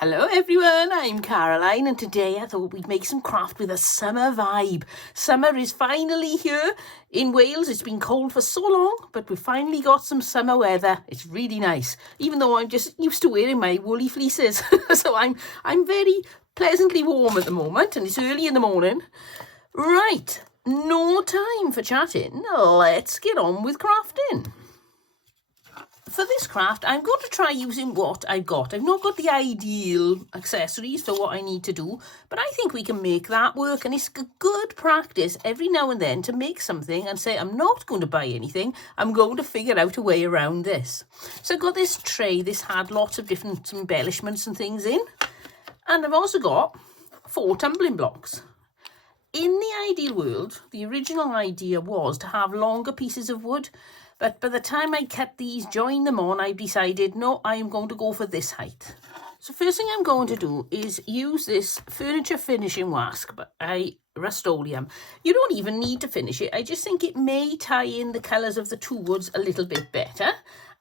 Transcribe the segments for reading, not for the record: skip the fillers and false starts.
Hello everyone, I'm Caroline and today I thought we'd make some craft with a summer vibe. Summer is finally here in Wales. It's been cold for so long, but we've finally got some summer weather. It's really nice, even though I'm just used to wearing my woolly fleeces. So I'm very pleasantly warm at the moment and it's early in the morning. Right, no time for chatting. Let's get on with crafting. For this craft, I'm going to try using what I've got. I've not got the ideal accessories for what I need to do, but I think we can make that work. And it's good practice every now and then to make something and say, I'm not going to buy anything. I'm going to figure out a way around this. So I've got this tray. This had lots of different embellishments and things in. And I've also got 4 tumbling blocks. In the ideal world, the original idea was to have longer pieces of wood. But by the time I cut these, join them on, I've decided, no, I am going to go for this height. So first thing I'm going to do is use this furniture finishing wax by Rust-Oleum. You don't even need to finish it. I just think it may tie in the colours of the 2 woods a little bit better.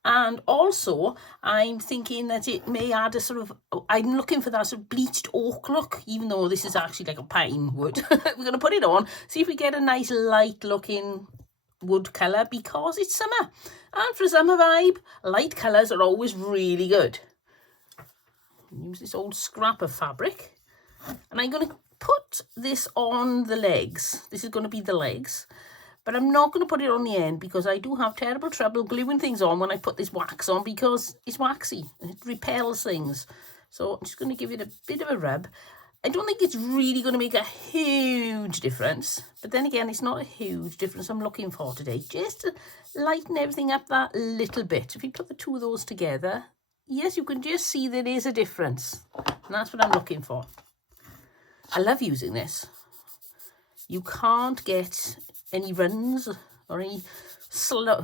And also, I'm thinking that it may add a sort of, I'm looking for that sort of bleached oak look, even though this is actually like a pine wood. We're going to put it on, see if we get a nice light looking wood colour because it's summer. And for a summer vibe, light colours are always really good. Use this old scrap of fabric. And I'm going to put this on the legs. This is going to be the legs. But I'm not going to put it on the end because I do have terrible trouble gluing things on when I put this wax on because it's waxy and it repels things. So I'm just going to give it a bit of a rub. I don't think it's really going to make a huge difference. But then again, it's not a huge difference I'm looking for today. Just to lighten everything up that little bit. If you put the 2 of those together, yes, you can just see there is a difference. And that's what I'm looking for. I love using this. You can't get any runs or any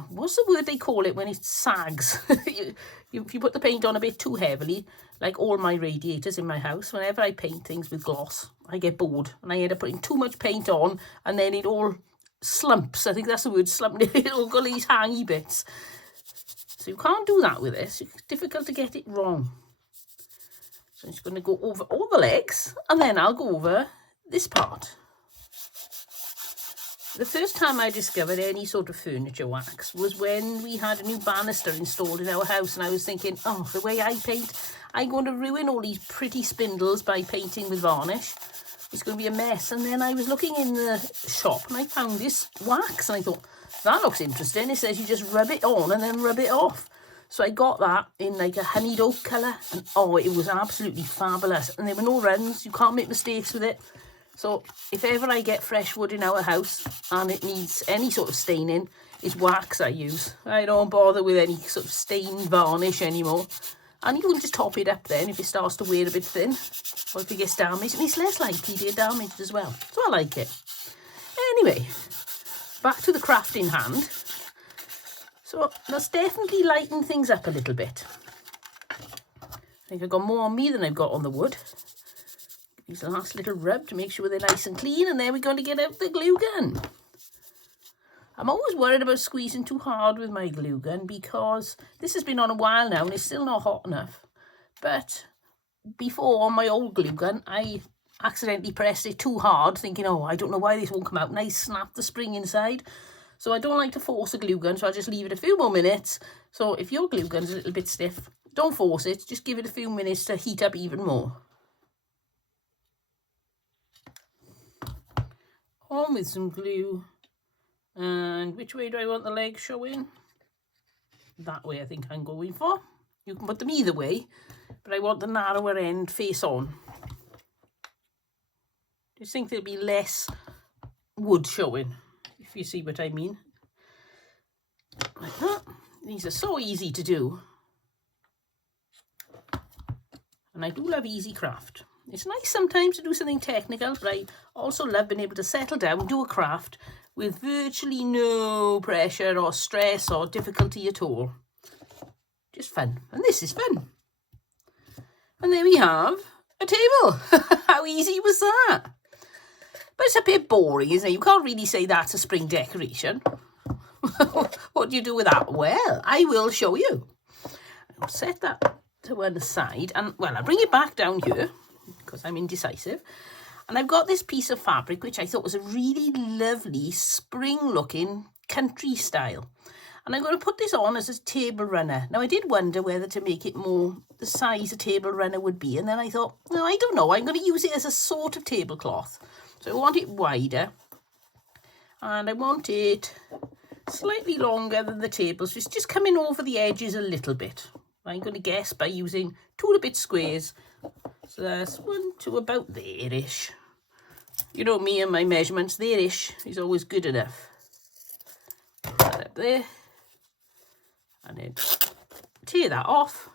what's the word they call it when it sags? If you put the paint on a bit too heavily, like all my radiators in my house, whenever I paint things with gloss, I get bored and I end up putting too much paint on and then it all slumps. I think that's the word, slump. It'll got these hangy bits. So you can't do that with this. It's difficult to get it wrong. So I'm just going to go over all the legs and then I'll go over this part. The first time I discovered any sort of furniture wax was when we had a new banister installed in our house, and I was thinking, oh, the way I paint, I'm going to ruin all these pretty spindles by painting with varnish. It's going to be a mess. And then I was looking in the shop and I found this wax and I thought, that looks interesting. It says you just rub it on and then rub it off. So I got that in like a honeyed oak colour and oh, it was absolutely fabulous. And there were no runs. You can't make mistakes with it. So if ever I get fresh wood in our house and it needs any sort of staining, it's wax I use. I don't bother with any sort of stained varnish anymore. And you can just top it up then if it starts to wear a bit thin or if it gets damaged. And it's less likely to get damaged as well. So I like it. Anyway, back to the craft in hand. So that's definitely lightened things up a little bit. I think I've got more on me than I've got on the wood. Use the last little rub to make sure they're nice and clean, and then we're going to get out the glue gun. I'm always worried about squeezing too hard with my glue gun because this has been on a while now and it's still not hot enough. But before, on my old glue gun, I accidentally pressed it too hard, thinking, oh, I don't know why this won't come out, and I snapped the spring inside. So I don't like to force a glue gun, so I'll just leave it a few more minutes. So if your glue gun's a little bit stiff, don't force it, just give it a few minutes to heat up even more. On with some glue. And which way do I want the legs showing? That way I think I'm going for. You can put them either way, but I want the narrower end face on. Just think there'll be less wood showing, if you see what I mean. Like that. These are so easy to do. And I do love easy craft. It's nice sometimes to do something technical, but I also love being able to settle down and do a craft with virtually no pressure or stress or difficulty at all. Just fun. And this is fun. And there we have a table. How easy was that? But it's a bit boring, isn't it? You can't really say that's a spring decoration. What do you do with that? Well, I will show you. I'll set that to one side. And, well, I'll bring it back down here because I'm indecisive. And I've got this piece of fabric, which I thought was a really lovely spring-looking country style. And I'm going to put this on as a table runner. Now, I did wonder whether to make it more the size a table runner would be. And then I thought, no, I don't know. I'm going to use it as a sort of tablecloth. So I want it wider. And I want it slightly longer than the table. So it's just coming over the edges a little bit. I'm going to guess by using 2 and a bit squares. So that's 1 to about there-ish. You know me and my measurements, there-ish is always good enough. Put that up there. And then tear that off.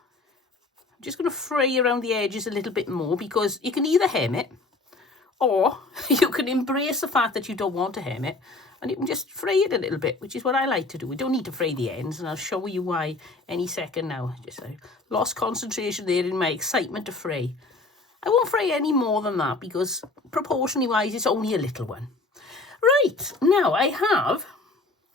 I'm just going to fray around the edges a little bit more because you can either hem it or you can embrace the fact that you don't want to hem it and you can just fray it a little bit, which is what I like to do. We don't need to fray the ends, and I'll show you why any second now. I lost concentration there in my excitement to fray. I won't fray any more than that because proportionally wise, it's only a little one. Right, now I have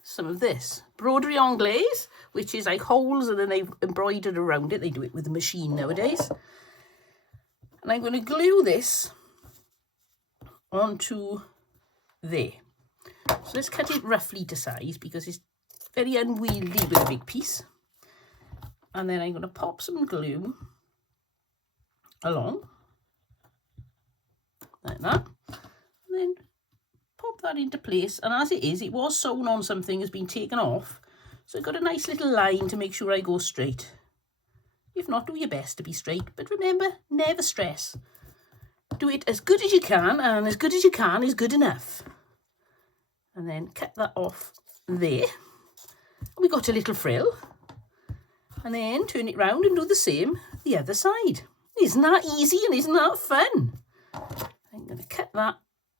some of this broderie anglaise, which is like holes and then they've embroidered around it. They do it with a machine nowadays. And I'm going to glue this onto there. So let's cut it roughly to size because it's very unwieldy with a big piece. And then I'm going to pop some glue along like that. And then pop that into place. And as it was sewn on something, has been taken off. So I've got a nice little line to make sure I go straight. If not, do your best to be straight. But remember, never stress. Do it as good as you can, and as good as you can is good enough. And then cut that off there. We got a little frill. And then turn it round and do the same the other side. Isn't that easy and isn't that fun? I'm going to cut that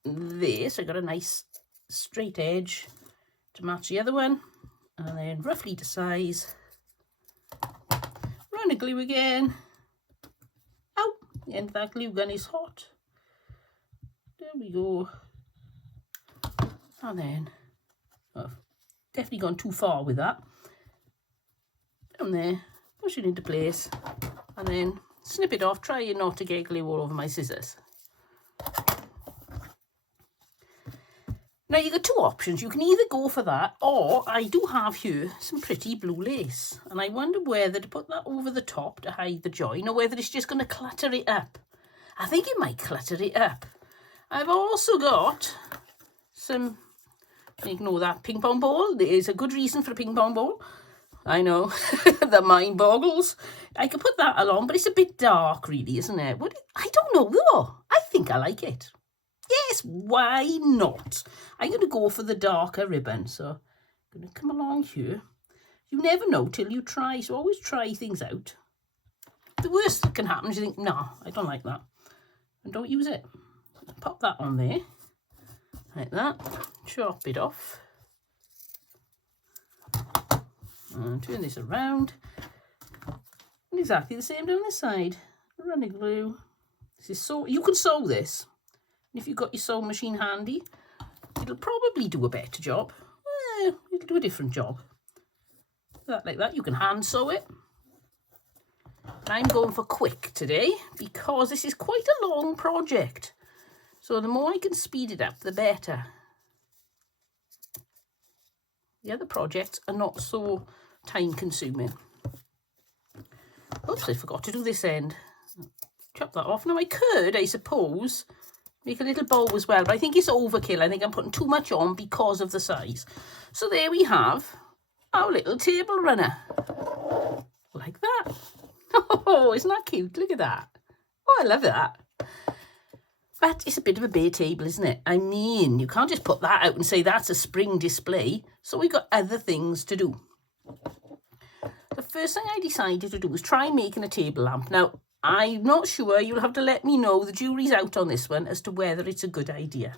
there, so I got a nice straight edge to match the other one. And then roughly to size. Run the glue again. Ow, the end of that glue gun is hot. There we go. And then, oh, definitely gone too far with that. Down there, push it into place, and then snip it off, trying not to get glue all over my scissors. Now you've got 2 options. You can either go for that, or I do have here some pretty blue lace. And I wonder whether to put that over the top to hide the join, or whether it's just going to clutter it up. I think it might clutter it up. I've also got some, ignore that ping pong ball. There is a good reason for a ping pong ball. I know, the mind boggles. I could put that along, but it's a bit dark really, isn't it? I don't know though. I think I like it. Yes, why not? I'm going to go for the darker ribbon. So I'm going to come along here. You never know till you try, so always try things out. The worst that can happen is you think, no, I don't like that. And don't use it. Pop that on there. Like that. Chop it off. And turn this around. And exactly the same down this side. Running glue. This is so, you can sew this. If you've got your sewing machine handy, it'll probably do a better job. It'll do a different job. Like that, you can hand sew it. I'm going for quick today because this is quite a long project. So the more I can speed it up, the better. The other projects are not so time consuming. Oops, I forgot to do this end. Chop that off. Now I could, I suppose, make a little bow as well, but I think it's overkill. I think I'm putting too much on because of the size. So there we have our little table runner. Like that. Oh, isn't that cute? Look at that. Oh, I love that. But it's a bit of a bare table, isn't it? I mean, you can't just put that out and say that's a spring display. So we've got other things to do. The first thing I decided to do was try making a table lamp. Now, I'm not sure. You'll have to let me know. The jury's out on this one as to whether it's a good idea.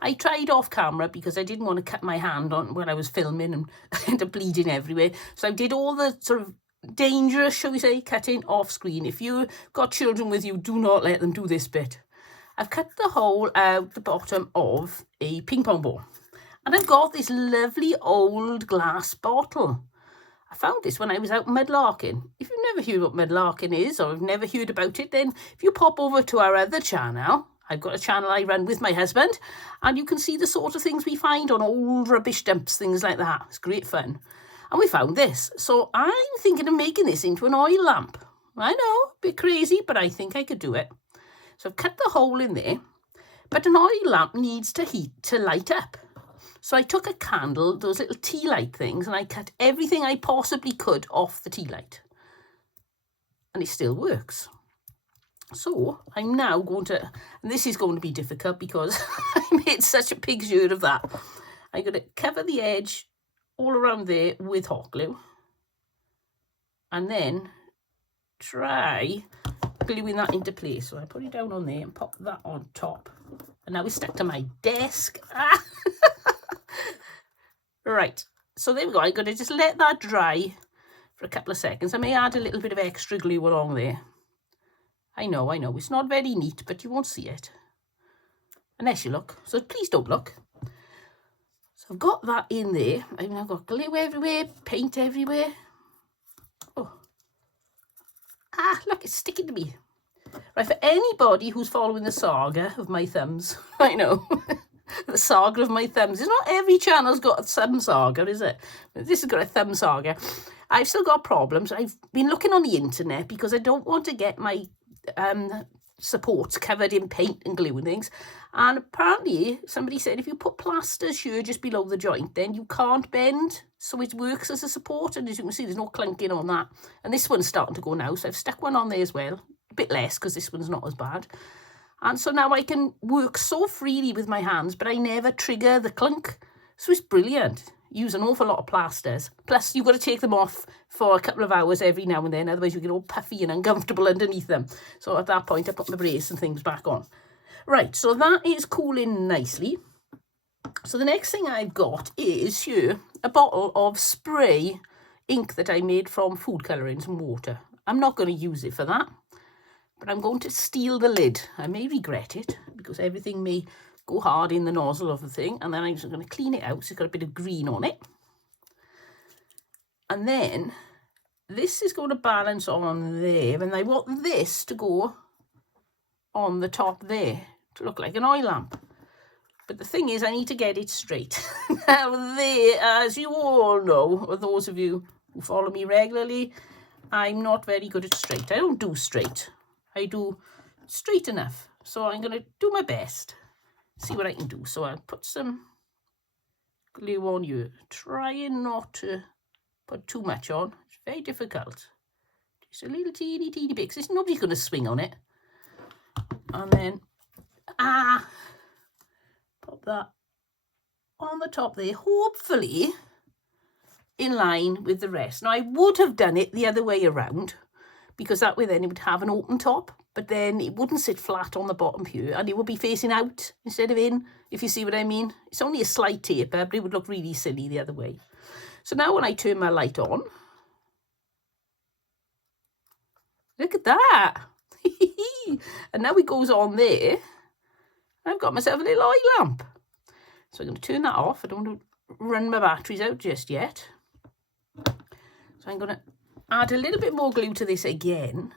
I tried off camera because I didn't want to cut my hand on when I was filming and end up bleeding everywhere. So I did all the sort of dangerous, shall we say, cutting off screen. If you've got children with you, do not let them do this bit. I've cut the hole out the bottom of a ping pong ball. And I've got this lovely old glass bottle. found this when I was out mudlarking. If you've never heard what mudlarking is, or have never heard about it, then if you pop over to our other channel, I've got a channel I run with my husband, and you can see the sort of things we find on old rubbish dumps, things like that. It's great fun. And we found this. So I'm thinking of making this into an oil lamp. I know, a bit crazy, but I think I could do it. So I've cut the hole in there, but an oil lamp needs to heat to light up. So I took a candle, those little tea light things, and I cut everything I possibly could off the tea light. And it still works. So I'm now going to, and this is going to be difficult because I made such a pig's ear of that. I'm going to cover the edge all around there with hot glue. And then try gluing that into place. So I put it down on there and pop that on top. And now it's stuck to my desk. Right, so there we go. I'm going to just let that dry for a couple of seconds. I may add a little bit of extra glue along there. I know, it's not very neat, but you won't see it. Unless you look, so please don't look. So I've got that in there. I've now got glue everywhere, paint everywhere. Oh. Look, it's sticking to me. Right, for anybody who's following the saga of my thumbs, I know. The saga of my thumbs. It's not every channel's got a thumb saga, is it? This has got a thumb saga. I've still got problems. I've been looking on the internet because I don't want to get my supports covered in paint and glue and things. And apparently somebody said if you put plasters here just below the joint, then you can't bend. So it works as a support. And as you can see, there's no clunking on that. And this one's starting to go now. So I've stuck one on there as well. A bit less because this one's not as bad. And so now I can work so freely with my hands, but I never trigger the clunk. So it's brilliant. Use an awful lot of plasters. Plus, you've got to take them off for a couple of hours every now and then. Otherwise, you get all puffy and uncomfortable underneath them. So at that point, I put my brace and things back on. Right, so that is cooling nicely. So the next thing I've got is here, a bottle of spray ink that I made from food colourings and water. I'm not going to use it for that. But I'm going to steal the lid. I may regret it because everything may go hard in the nozzle of the thing. And then I'm just going to clean it out so it's got a bit of green on it. And then this is going to balance on there. And I want this to go on the top there to look like an oil lamp. But the thing is, I need to get it straight. Now there, as you all know, or those of you who follow me regularly, I'm not very good at straight. I don't do straight. I do straight enough. So I'm going to do my best. See what I can do. So I'll put some glue on you. Trying not to put too much on. It's very difficult. Just a little teeny bit because nobody's going to swing on it. And then, pop that on the top there. Hopefully in line with the rest. Now I would have done it the other way around, because that way then it would have an open top, but then it wouldn't sit flat on the bottom here, and it would be facing out instead of in, if you see what I mean. It's only a slight taper, but it would look really silly the other way. So now when I turn my light on, look at that. And now it goes on there. I've got myself a little oil lamp. So I'm going to turn that off. I don't want to run my batteries out just yet. So I'm going to add a little bit more glue to this again.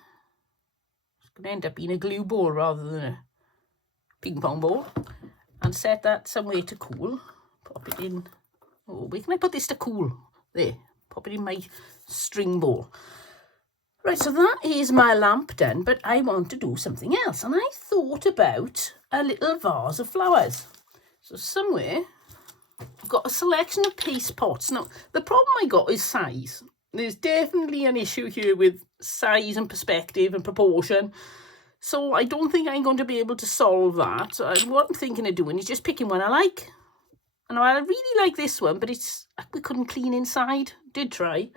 It's going to end up being a glue ball rather than a ping pong ball. And set that somewhere to cool. Pop it in. Oh, where can I put this to cool? There. Pop it in my string ball. Right, so that is my lamp done, but I want to do something else. And I thought about a little vase of flowers. So somewhere, I've got a selection of paste pots. Now, the problem I got is size. There's definitely an issue here with size and perspective and proportion. So I don't think I'm going to be able to solve that. So what I'm thinking of doing is just picking one I like. And I really like this one, but we couldn't clean inside. Did try.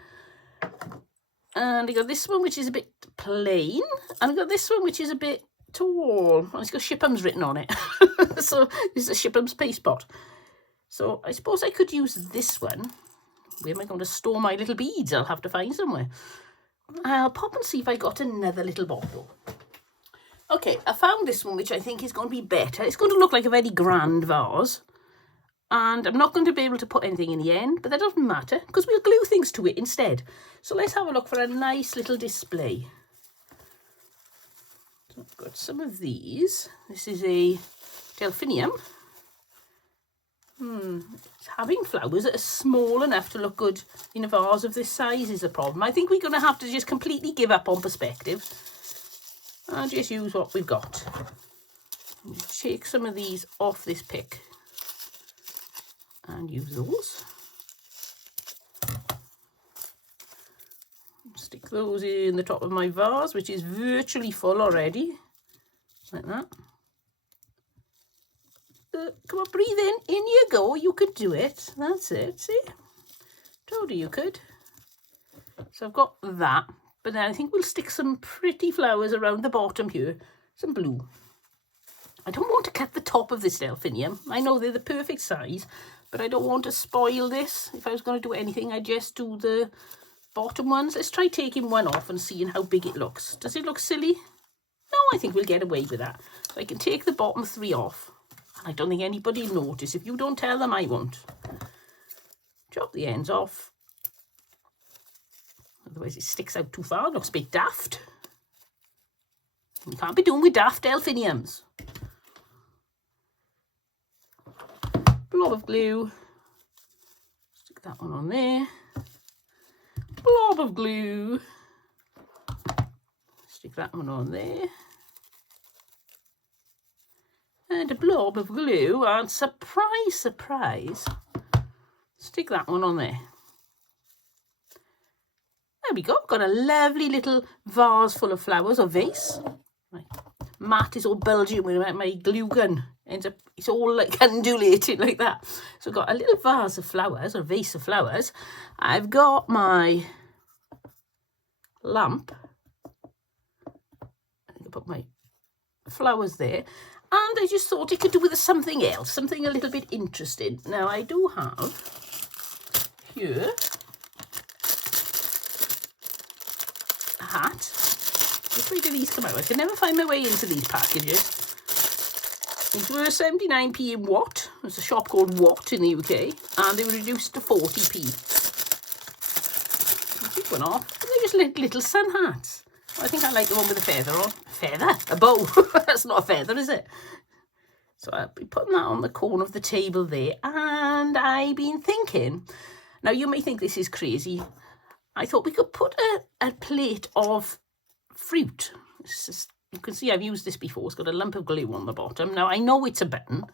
And I got this one, which is a bit plain. And I got this one, which is a bit tall. And it's got Shipham's written on it. So this is a Shipham's paste pot. So I suppose I could use this one. Where am I going to store my little beads? I'll have to find somewhere. I'll pop and see if I got another little bottle. Okay, I found this one, which I think is going to be better. It's going to look like a very grand vase. And I'm not going to be able to put anything in the end, but that doesn't matter because we'll glue things to it instead. So let's have a look for a nice little display. So I've got some of these. This is a delphinium. It's having flowers that are small enough to look good in a vase of this size is a problem. I think we're going to have to just completely give up on perspective. I'll just use what we've got. Take some of these off this pick and use those. Stick those in the top of my vase, which is virtually full already, like that. Come on, breathe in you go, you could do it. That's it, see? Told you could. So I've got that, but then I think we'll stick some pretty flowers around the bottom here, some blue. I don't want to cut the top of this delphinium. I know they're the perfect size, but I don't want to spoil this. If I was going to do anything, I'd just do the bottom ones. Let's try taking one off and seeing how big it looks. Does it look silly? No, I think we'll get away with that. So I can take the bottom 3 off. And I don't think anybody will notice. If you don't tell them, I won't. Chop the ends off. Otherwise it sticks out too far. It looks a bit daft. You can't be doing with daft delphiniums. Blob of glue. Stick that one on there. Blob of glue. Stick that one on there. And a blob of glue, and surprise, surprise, stick that one on there. There we go. Got a lovely little vase full of flowers, or vase. My mat is all bulging with my glue gun. Ends up, it's all like undulating like that. So I've got a little vase of flowers, or vase of flowers. I've got my lamp. I think I put my flowers there. And I just thought it could do with something else, something a little bit interesting. Now I do have here a hat. Which way do these come out? I can never find my way into these packages. These were 79p in Watt. There's a shop called Watt in the UK, and they were reduced to 40p. I'll take one off. And they're just little sun hats. I think I like the one with a feather on. Feather? A bow. That's not a feather, is it? So I'll be putting that on the corner of the table there. And I've been thinking, now you may think this is crazy. I thought we could put a plate of fruit. You can see I've used this before. It's got a lump of glue on the bottom. Now I know it's a button,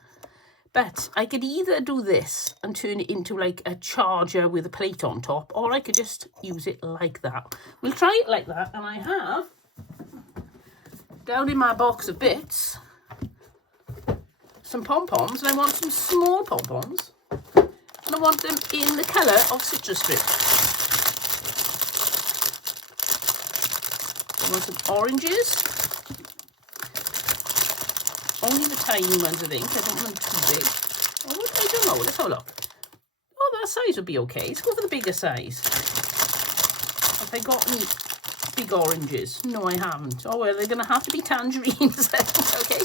but I could either do this and turn it into like a charger with a plate on top, or I could just use it like that. We'll try it like that. And I have, down in my box of bits, some pom-poms, and I want some small pom-poms, and I want them in the colour of citrus strip. I want some oranges, only the tiny ones I think, I don't want them too big. Oh, I don't know, let's have a look. Oh, that size would be okay. Let's go for the bigger size. Have I got any big oranges? No, I haven't. Oh, well, they're going to have to be tangerines. Okay.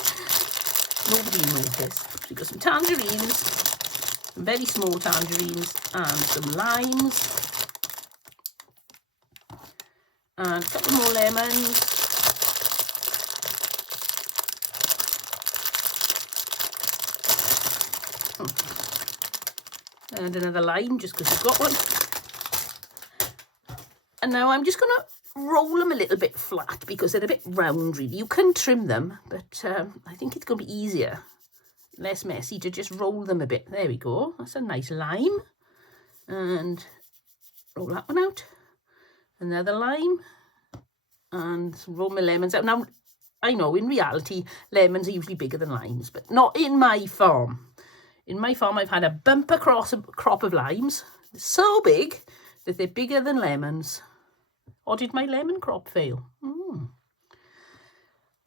Nobody noticed. We've got some tangerines, some very small tangerines, and some limes. And a couple more lemons. And another lime, just because I've got one. And now I'm just going to roll them a little bit flat because they're a bit round, really. You can trim them, but I think it's going to be easier, less messy, to just roll them a bit. There we go. That's a nice lime. And roll that one out. Another lime. And roll my lemons out. Now, I know, in reality, lemons are usually bigger than limes, but not in my farm. In my farm, I've had a bumper crop of limes, so big that they're bigger than lemons. Or did my lemon crop fail?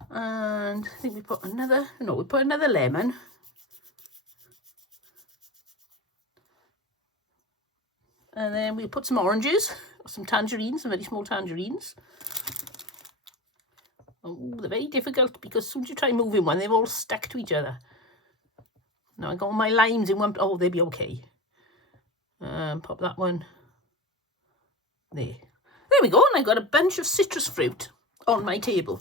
And I think we put another, no, we put another lemon. And then we'll put some oranges, or some tangerines, some very small tangerines. Oh, they're very difficult because as soon as you try moving one, they're all stuck to each other. Now I got all my limes in one. Oh, they'll be okay. Pop that one there. There we go. And I got a bunch of citrus fruit on my table.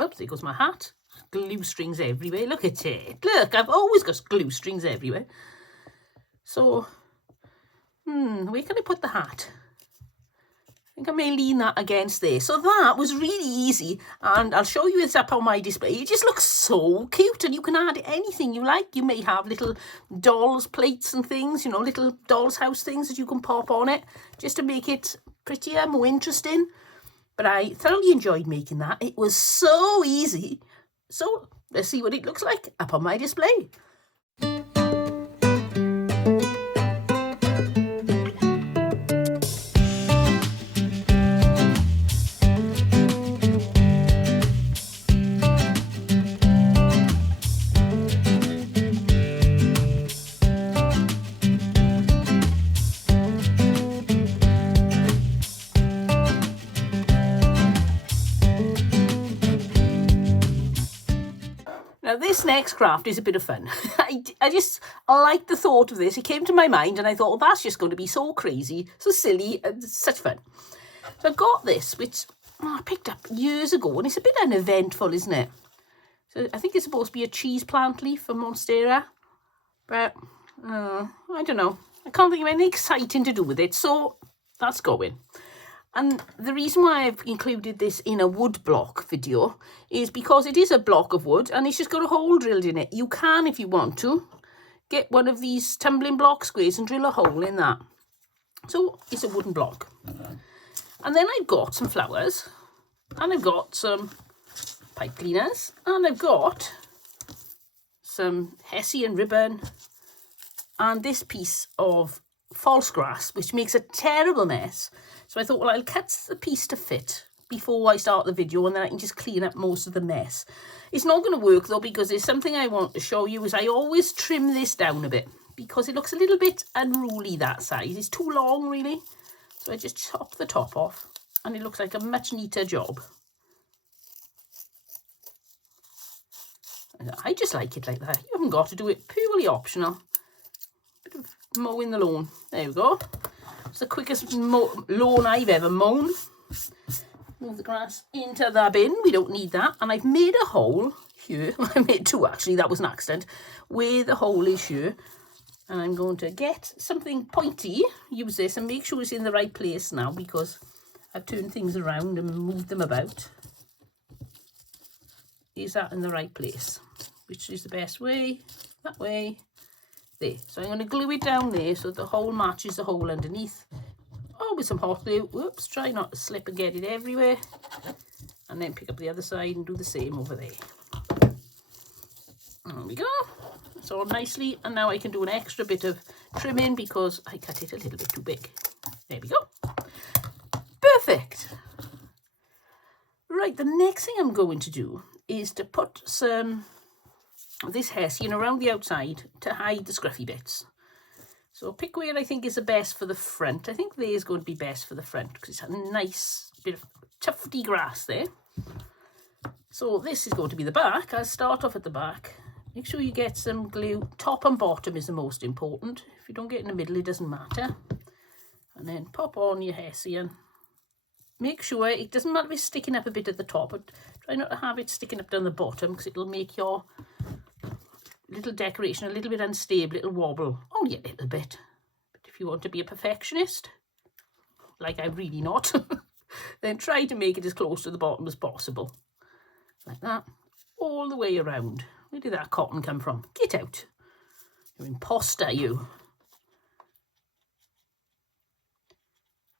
Oops, there goes my hat. Glue strings everywhere. Look at it. Look, I've always got glue strings everywhere. So, where can I put the hat? I think I may lean that against there. So that was really easy, and I'll show you this up on my display. It just looks so cute, and you can add anything you like. You may have little dolls' plates and things, you know, little doll's house things that you can pop on it just to make it prettier, more interesting. But I thoroughly enjoyed making that. It was so easy. So let's see what it looks like up on my display. Now this next craft is a bit of fun. I like the thought of this. It came to my mind and I thought, well, that's just going to be so crazy, so silly, and such fun. So I've got this, which I picked up years ago, and it's a bit uneventful, isn't it? So I think it's supposed to be a cheese plant leaf for Monstera, but I don't know. I can't think of anything exciting to do with it, so that's going. And the reason why I've included this in a wood block video is because it is a block of wood and it's just got a hole drilled in it. You can, if you want to, get one of these tumbling block squares and drill a hole in that. So it's a wooden block. And then I've got some flowers, and I've got some pipe cleaners, and I've got some hessian ribbon, and this piece of false grass, which makes a terrible mess. So I thought, well, I'll cut the piece to fit before I start the video, and then I can just clean up most of the mess. It's not going to work though, because there's something I want to show you. Is I always trim this down a bit because it looks a little bit unruly, that size. It's too long really. So I just chop the top off and it looks like a much neater job. I just like it like that. You haven't got to do it, purely optional. Bit of mowing the lawn. There we go. It's the quickest lawn I've ever mown. Move the grass into the bin. We don't need that. And I've made a hole here. I made two actually. That was an accident. Where the hole is here. And I'm going to get something pointy. Use this and make sure it's in the right place now, because I've turned things around and moved them about. Is that in the right place? Which is the best way? That way. There. So I'm going to glue it down there so the hole matches the hole underneath. Oh, with some hot glue. Whoops, try not to slip and get it everywhere. And then pick up the other side and do the same over there. There we go. It's all nicely. And now I can do an extra bit of trimming because I cut it a little bit too big. There we go. Perfect. Right, the next thing I'm going to do is to put some this hessian around the outside to hide the scruffy bits. So pick where I think is the best for the front. I think there is going to be best for the front because it's a nice bit of tufty grass there. So this is going to be the back. I'll start off at the back. Make sure you get some glue. Top and bottom is the most important. If you don't get in the middle, it doesn't matter. And then pop on your hessian. Make sure it doesn't matter if it's sticking up a bit at the top, but try not to have it sticking up down the bottom because it'll make your little decoration a little bit unstable. It'll wobble only a little bit. But if you want to be a perfectionist, like I'm really not, then try to make it as close to the bottom as possible. Like that, all the way around. Where did that cotton come from? Get out. You're an imposter, you.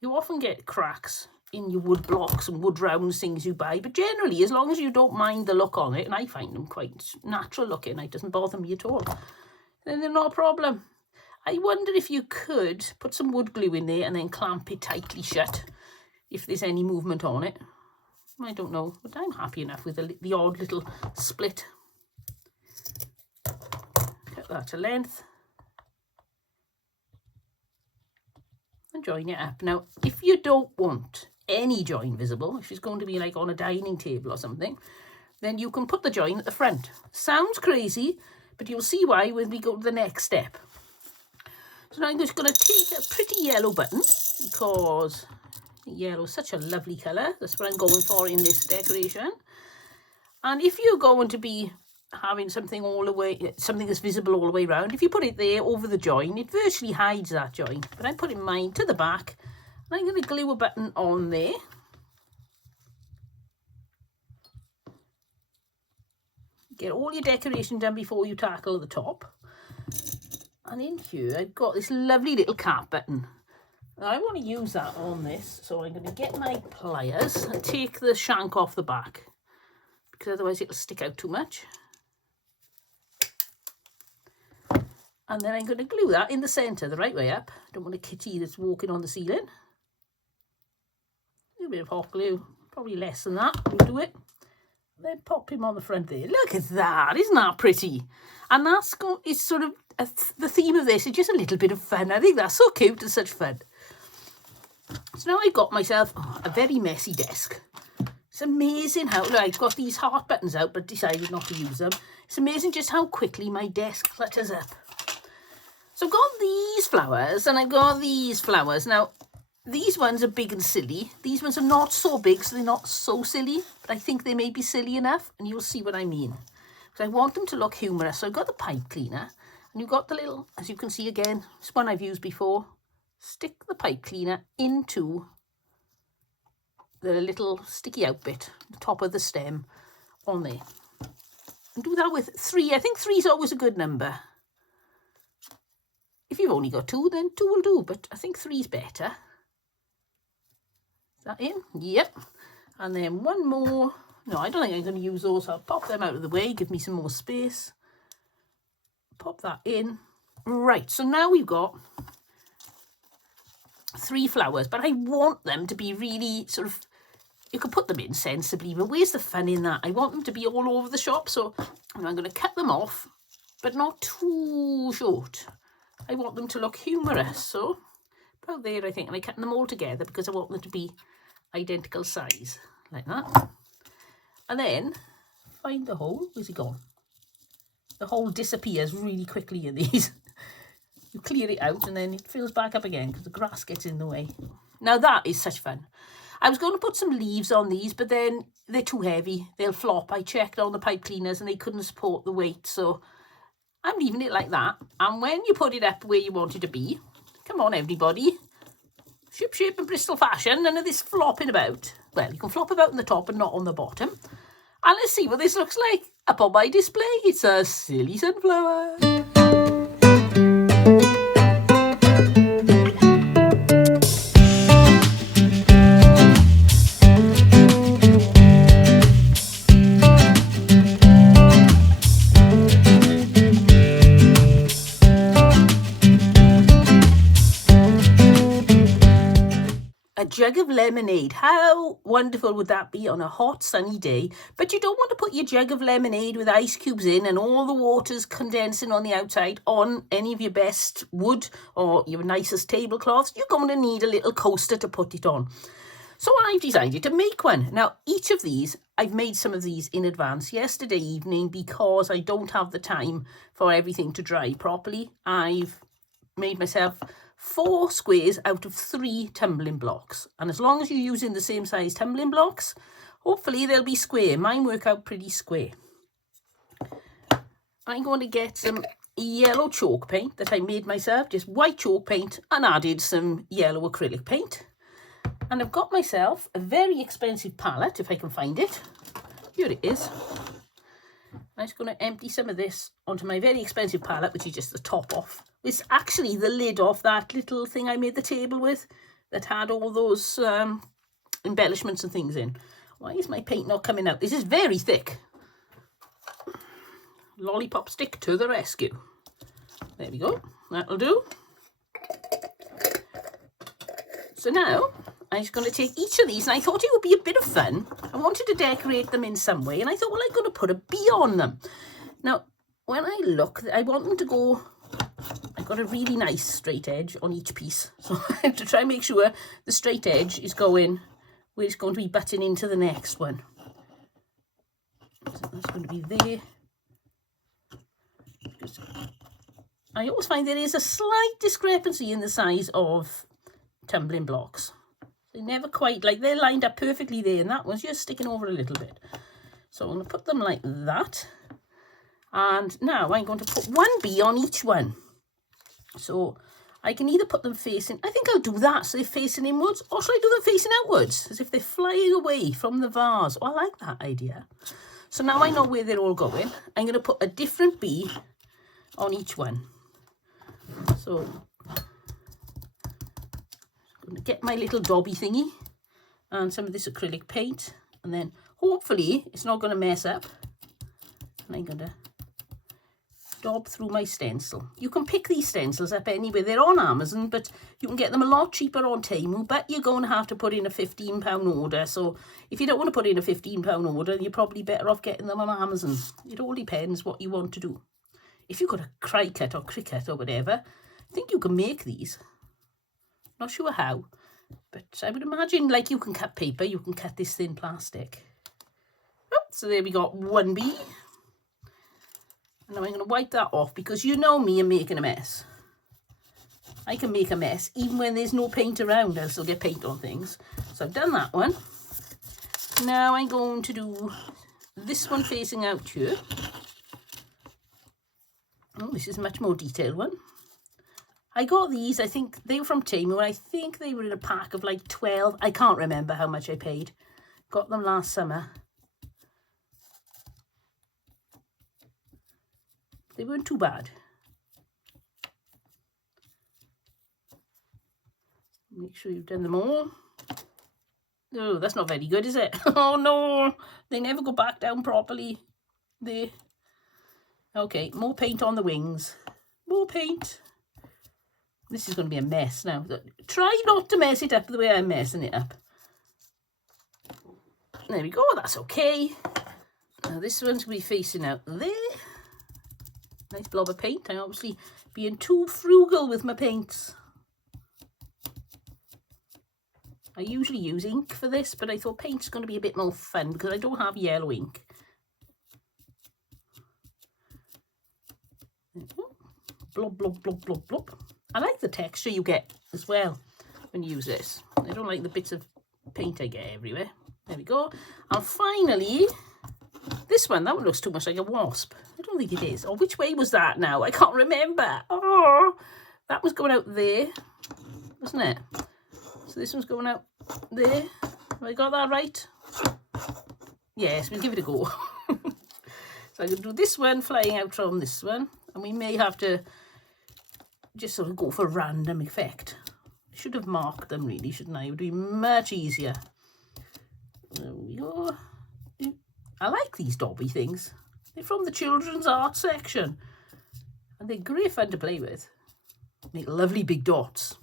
You often get cracks in your wood blocks and wood rounds things you buy, but generally, as long as you don't mind the look on it, and I find them quite natural looking, it doesn't bother me at all, then they're not a problem. I wonder if you could put some wood glue in there and then clamp it tightly shut if there's any movement on it. I don't know, but I'm happy enough with the odd little split. Cut that to length. And join it up. Now, if you don't want any join visible, if it's going to be like on a dining table or something, then you can put the join at the front. Sounds crazy, but you'll see why when we go to the next step. So now I'm just going to take a pretty yellow button, because yellow is such a lovely colour. That's what I'm going for in this decoration. And if you're going to be having something all the way, something that's visible all the way around, if you put it there over the join, it virtually hides that join. But I'm putting mine to the back, and I'm going to glue a button on there. Get all your decoration done before you tackle the top. And in here, I've got this lovely little cap button. Now, I want to use that on this, so I'm going to get my pliers and take the shank off the back, because otherwise it'll stick out too much. And then I'm going to glue that in the centre, the right way up. I don't want a kitty that's walking on the ceiling. A little bit of hot glue, probably less than that, we'll do it. Then pop him on the front there. Look at that, isn't that pretty? And that's it's sort of the theme of this is just a little bit of fun. I think that's so cute and such fun. So now I've got myself a very messy desk. It's amazing how, look, I've got these heart buttons out but decided not to use them. It's amazing just how quickly my desk clutters up. So I've got these flowers and I've got these flowers. Now, these ones are big and silly. These ones are not so big, so they're not so silly. But I think they may be silly enough, and you'll see what I mean. Because I want them to look humorous. So I've got the pipe cleaner, and you've got the little, as you can see again, it's one I've used before. Stick the pipe cleaner into the little sticky out bit, the top of the stem on there. And do that with 3. I think 3 is always a good number. If you've only got 2, then 2 will do, but I think 3 is better. Is that in? Yep. And then one more. No, I don't think I'm going to use those. I'll pop them out of the way, give me some more space. Pop that in. Right, so now we've got 3 flowers, but I want them to be really sort of, you can put them in sensibly, but where's the fun in that? I want them to be all over the shop, so I'm going to cut them off, but not too short. I want them to look humorous, so about there I think, and I cut them all together because I want them to be identical size, like that. And then find the hole. Where's it gone? The hole disappears really quickly in these. You clear it out and then it fills back up again because the grass gets in the way. Now that is such fun. I was going to put some leaves on these, but then they're too heavy. They'll flop. I checked on the pipe cleaners and they couldn't support the weight, so I'm leaving it like that. And when you put it up where you want it to be, come on everybody, ship shape and Bristol fashion, none of this flopping about. Well, you can flop about on the top and not on the bottom. And let's see what this looks like up on my display. It's a silly sunflower. A jug of lemonade. How wonderful would that be on a hot sunny day? But you don't want to put your jug of lemonade with ice cubes in and all the water's condensing on the outside on any of your best wood or your nicest tablecloths. You're going to need a little coaster to put it on. So I've decided to make one. Now, each of these, I've made some of these in advance yesterday evening because I don't have the time for everything to dry properly. I've made myself 4 squares out of 3 tumbling blocks, and as long as you're using the same size tumbling blocks, hopefully they'll be square. Mine work out pretty square. I'm going to get some yellow chalk paint that I made myself, just white chalk paint, and added some yellow acrylic paint. And I've got myself a very expensive palette, if I can find it. Here it is. I'm just going to empty some of this onto my very expensive palette, which is just the top off. It's actually the lid off that little thing I made the table with that had all those embellishments and things in. Why is my paint not coming out? This is very thick. Lollipop stick to the rescue. There we go. That'll do. So now I'm just going to take each of these, and I thought it would be a bit of fun. I wanted to decorate them in some way, and I thought, well, I'm going to put a bee on them. Now, when I look, I want them to go, I've got a really nice straight edge on each piece. So I have to try and make sure the straight edge is going where it's going to be butting into the next one. So that's going to be there. I always find there is a slight discrepancy in the size of tumbling blocks. They never quite, like they're lined up perfectly there, and that one's just sticking over a little bit. So I'm going to put them like that. And now I'm going to put one bee on each one. So I can either put them facing, I think I'll do that, so they're facing inwards, or should I do them facing outwards, as if they're flying away from the vase? Oh, I like that idea. So now I know where they're all going. I'm going to put a different bee on each one. So I'm going to get my little dobby thingy and some of this acrylic paint, and then hopefully it's not going to mess up. And I'm going to daub through my stencil. You can pick these stencils up anywhere. They're on Amazon, but you can get them a lot cheaper on Temu, but you're going to have to put in a £15 order. So if you don't want to put in a £15 order, you're probably better off getting them on Amazon. It all depends what you want to do. If you've got a Cricut or Cricut or whatever, I think you can make these. Not sure how, but I would imagine like you can cut paper, you can cut this thin plastic. Oh, so there we got one bee. And now I'm going to wipe that off, because you know me and making a mess. I can make a mess even when there's no paint around. I'll still get paint on things. So I've done that one. Now I'm going to do this one facing out here. Oh, this is a much more detailed one. I got these, I think they were from Temu, and I think they were in a pack of like 12. I can't remember how much I paid. Got them last summer. They weren't too bad. Make sure you've done them all. Oh, that's not very good, is it? Oh no, they never go back down properly. There. Okay, more paint on the wings. More paint. This is going to be a mess now. Try not to mess it up the way I'm messing it up. There we go, that's okay. Now this one's going to be facing out there. Nice blob of paint. I'm obviously being too frugal with my paints. I usually use ink for this, but I thought paint's going to be a bit more fun because I don't have yellow ink. Blob, blob, blob, blob, blob. I like the texture you get as well when you use this. I don't like the bits of paint I get everywhere. There we go. And finally, this one, that one looks too much like a wasp. I don't think it is. Oh, which way was that now? I can't remember. Oh, that was going out there, wasn't it? So this one's going out there. Have I got that right? Yes, we'll give it a go. So I'm going to do this one flying out from this one. And we may have to just sort of go for a random effect. I should have marked them really, shouldn't I? It would be much easier. There we go. I like these dobby things. They're from the children's art section. And they're great fun to play with. Make lovely big dots.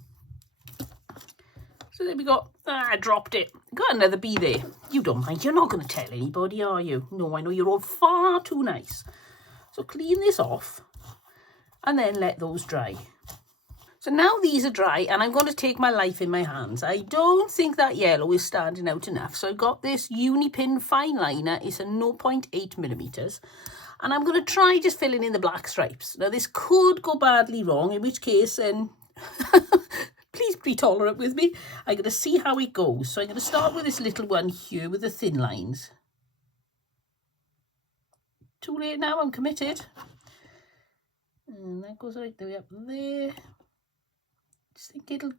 So there we go. Ah, I dropped it. Got another bee there. You don't mind. You're not going to tell anybody, are you? No, I know you're all far too nice. So clean this off. And then let those dry. So now these are dry, and I'm going to take my life in my hands. I don't think that yellow is standing out enough. So I've got this Unipin fine liner. It's a 0.8mm. And I'm going to try just filling in the black stripes. Now this could go badly wrong, in which case, please be tolerant with me. I'm going to see how it goes. So I'm going to start with this little one here with the thin lines. Too late now, I'm committed. And that goes right the way up there. Just think it'll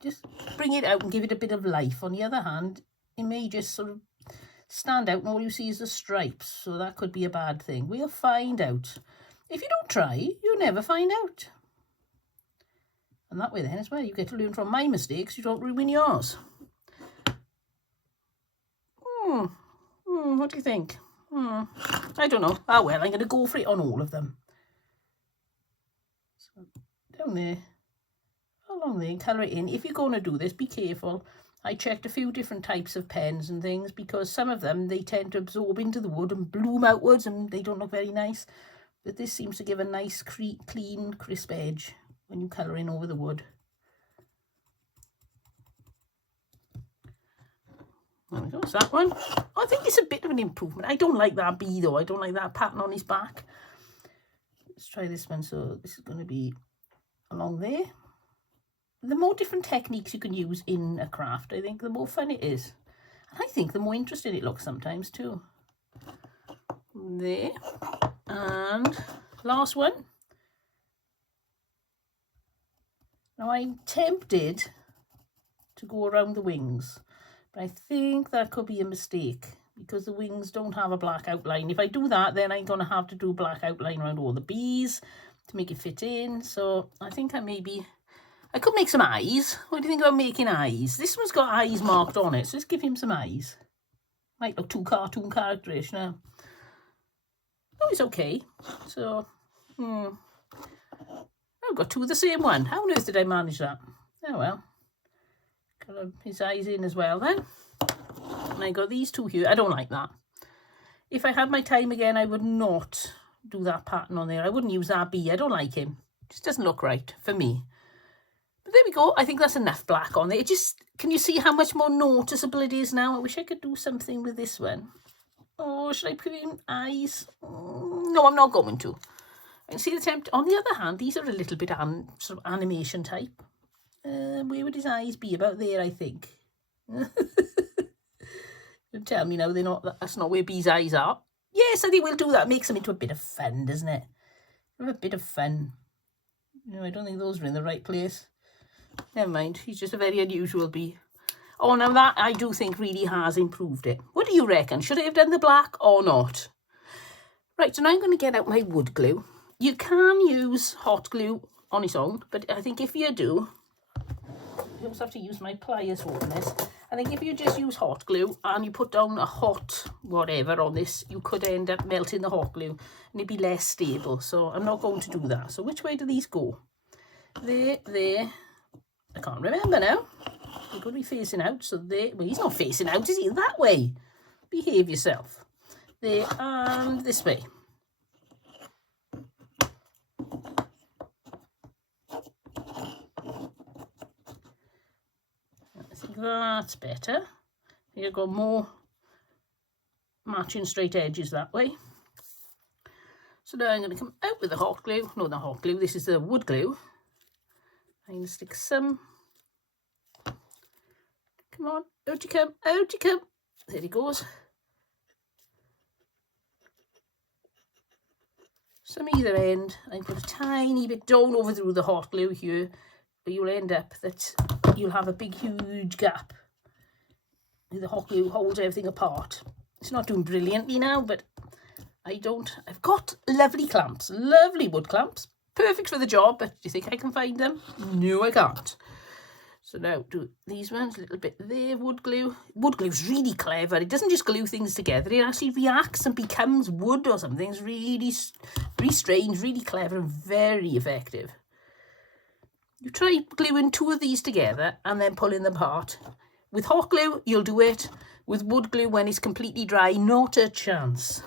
just bring it out and give it a bit of life. On the other hand, it may just sort of stand out and all you see is the stripes. So that could be a bad thing. We'll find out. If you don't try, you'll never find out. And that way then as well, you get to learn from my mistakes. You don't ruin yours. What do you think? I don't know. Ah, well, I'm going to go for it on all of them. So down there, along there, and colour it in. If you're going to do this, be careful. I checked a few different types of pens and things because some of them, they tend to absorb into the wood and bloom outwards and they don't look very nice. But this seems to give a nice, clean, crisp edge when you colour in over the wood. There we go, it's that one. I think it's a bit of an improvement. I don't like that bee though. I don't like that pattern on his back. let's try this one. So this is going to be along there. The more different techniques you can use in a craft, I think the more fun it is. And I think the more interesting it looks sometimes too. There. And last one. Now I'm tempted to go around the wings, but I think that could be a mistake because the wings don't have a black outline. If I do that, then I'm going to have to do black outline around all the bees to make it fit in. So I think I could make some eyes. What do you think about making eyes? This one's got eyes marked on it, so let's give him some eyes. Might look too cartoon characterish now. Oh, it's okay. So, I've got two of the same one. How on earth did I manage that? Oh well. Got his eyes in as well then. And I got these two here. I don't like that. If I had my time again, I would not do that pattern on there. I wouldn't use that bee. I don't like him. It just doesn't look right for me. But there we go. I think that's enough black on there. It just, can you see how much more noticeable it is now? I wish I could do something with this one. Oh, should I put in eyes? No, I'm not going to. I can see the attempt. On the other hand, these are a little bit sort of animation type. Where would his eyes be? About there, I think. You tell me now that's not where bees' eyes are. Yes, I think we'll do that. Makes them into a bit of fun, doesn't it? Have a bit of fun. No, I don't think those are in the right place. Never mind. He's just a very unusual bee. Oh, now that I do think really has improved it. What do you reckon? Should I have done the black or not? Right, so now I'm going to get out my wood glue. You can use hot glue on its own, but I think if you do, you also have to use my pliers to open this. I think if you just use hot glue and you put down a hot whatever on this, you could end up melting the hot glue and it'd be less stable. So I'm not going to do that. So which way do these go? There. I can't remember now. You're going to be facing out. So there. Well, he's not facing out, is he? That way. Behave yourself. There and this way. I think that's better. You've got more matching straight edges that way. So now I'm going to come out with the hot glue. No, not hot glue. This is the wood glue. I'm going to stick some. Come on. Out you come. Out you come. There he goes. Some either end. I put a tiny bit. Don't overdo the hot glue here. But you'll end up that you'll have a big, huge gap. The hot glue holds everything apart. It's not doing brilliantly now, but I've got lovely clamps. Lovely wood clamps. Perfect for the job, but do you think I can find them? No, I can't. So now do these ones, a little bit there, wood glue. Wood glue's really clever. It doesn't just glue things together. It actually reacts and becomes wood or something. It's really, really strange, really clever and very effective. You try gluing two of these together and then pulling them apart. With hot glue, you'll do it. With wood glue, when it's completely dry, not a chance.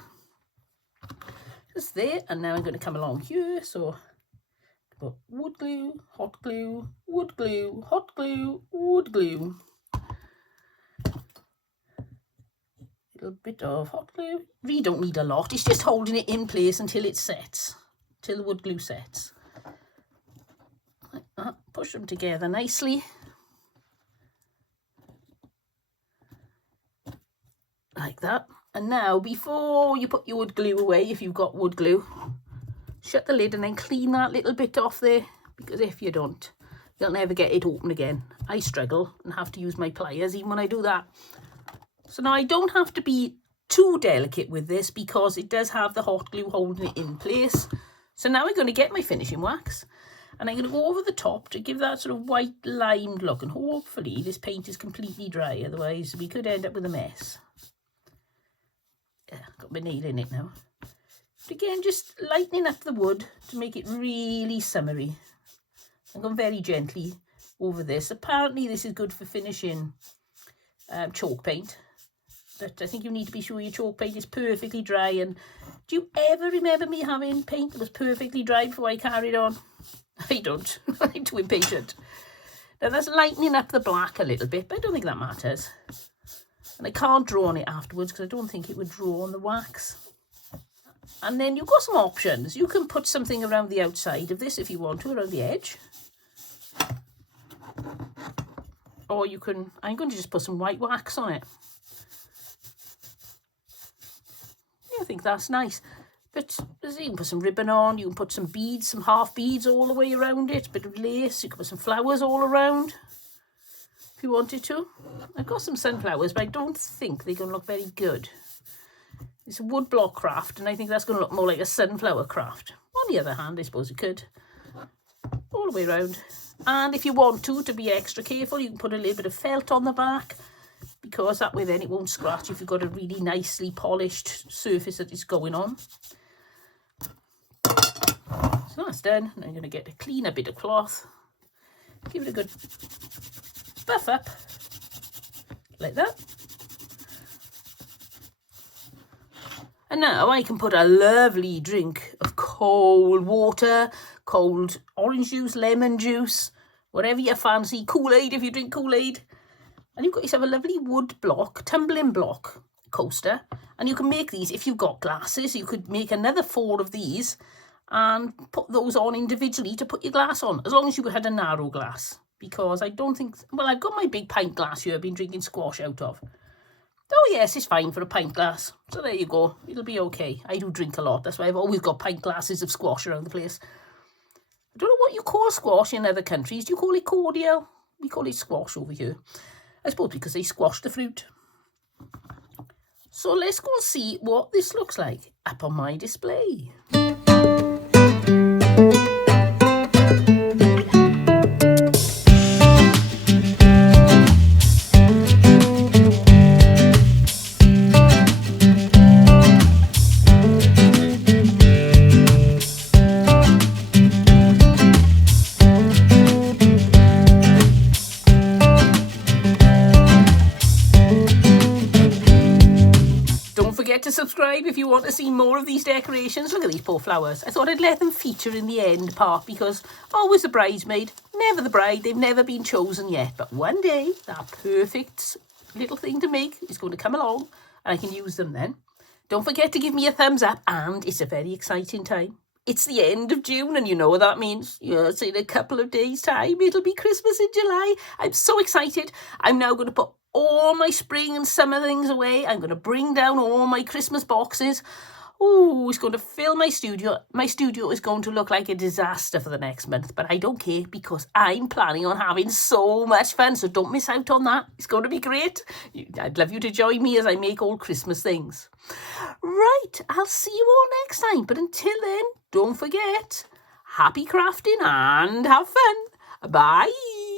Just there, and now I'm going to come along here. So, got wood glue, hot glue, wood glue, hot glue, wood glue. Little bit of hot glue. Really don't need a lot. It's just holding it in place until it sets, till the wood glue sets. Like that. Push them together nicely. Like that. And now, before you put your wood glue away, if you've got wood glue, shut the lid and then clean that little bit off there, because if you don't, you'll never get it open again. I struggle and have to use my pliers even when I do that. So now I don't have to be too delicate with this because it does have the hot glue holding it in place. So now I'm going to get my finishing wax and I'm going to go over the top to give that sort of white limed look, and hopefully this paint is completely dry, otherwise we could end up with a mess. Yeah, got my nail in it now. But again, just lightening up the wood to make it really summery. I'm going very gently over this. Apparently this is good for finishing chalk paint. But I think you need to be sure your chalk paint is perfectly dry. And do you ever remember me having paint that was perfectly dry before I carried on? I don't. I'm too impatient. Now that's lightening up the black a little bit, but I don't think that matters. And I can't draw on it afterwards because I don't think it would draw on the wax. And then you've got some options. You can put something around the outside of this if you want to, around the edge. Or you can, I'm going to just put some white wax on it. Yeah, I think that's nice. But you can put some ribbon on, you can put some beads, some half beads all the way around it, a bit of lace, you can put some flowers all around if you wanted to. I've got some sunflowers, but I don't think they're going to look very good. It's a wood block craft, and I think that's going to look more like a sunflower craft. On the other hand, I suppose it could. All the way around. And if you want to be extra careful, you can put a little bit of felt on the back, because that way then it won't scratch if you've got a really nicely polished surface that is going on. So that's done. And I'm going to get a cleaner bit of cloth. Give it a good buff up. Like that. And now I can put a lovely drink of cold water, cold orange juice, lemon juice, whatever you fancy, Kool-Aid if you drink Kool-Aid. And you've got yourself a lovely wood block, tumbling block coaster. And you can make these, if you've got glasses, you could make another 4 of these and put those on individually to put your glass on, as long as you had a narrow glass. Because I don't think, well, I've got my big pint glass here I've been drinking squash out of. Oh yes, it's fine for a pint glass. So there you go. It'll be okay. I do drink a lot. That's why I've always got pint glasses of squash around the place. I don't know what you call squash in other countries. Do you call it cordial? We call it squash over here. I suppose because they squash the fruit. So let's go and see what this looks like up on my display. To subscribe if you want to see more of these decorations. Look at these poor flowers. I thought I'd let them feature in the end part because always the bridesmaid, never the bride. They've never been chosen yet, but one day that perfect little thing to make is going to come along and I can use them then. Don't forget to give me a thumbs up, and it's a very exciting time. It's the end of June, and you know what that means. Yes, in a couple of days' time it'll be Christmas in July. I'm so excited. I'm now going to put all my spring and summer things away. I'm going to bring down all my Christmas boxes. Oh, it's going to fill my studio. My studio is going to look like a disaster for the next month, but I don't care because I'm planning on having so much fun, so don't miss out on that. It's going to be great. I'd love you to join me as I make all Christmas things. Right, I'll see you all next time, but until then, don't forget, happy crafting and have fun. Bye.